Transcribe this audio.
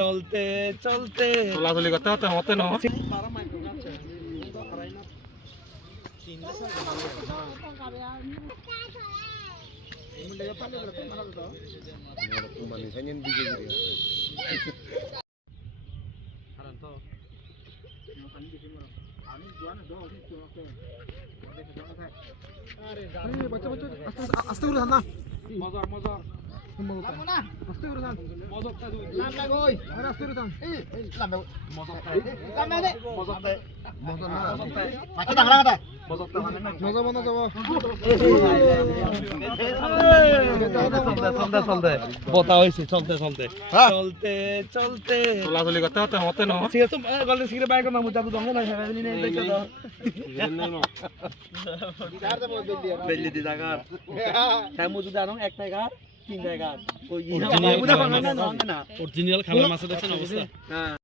চলতে চলতে চলাচলি করতে হতে হতে না আস্তে করে না মজার মজার আস্তে করে না মজারটা দুই লাম্বা কই আরে আস্তে করে এই লাম্বা মজারটা লাম্বা দে মজারটা মজা না মজারটা মাথা দাঁড়া কথা মজারটা মানে না মজা বনা যাব চলতে চলতে বতা হইছে চলতে চলতে চলতে চলতে চলাচলি করতে হতে হতে না ঠিক আছে গলে সিগরে বাইক না মুজা দঙ্গ না হেভেলি নে দেখো তো বেল্লি দি জায়গা তাই মুজু দানো এক টাকা তিন টাকা কই অরিজিনাল খালার মাছ দেখছেন অবস্থা হ্যাঁ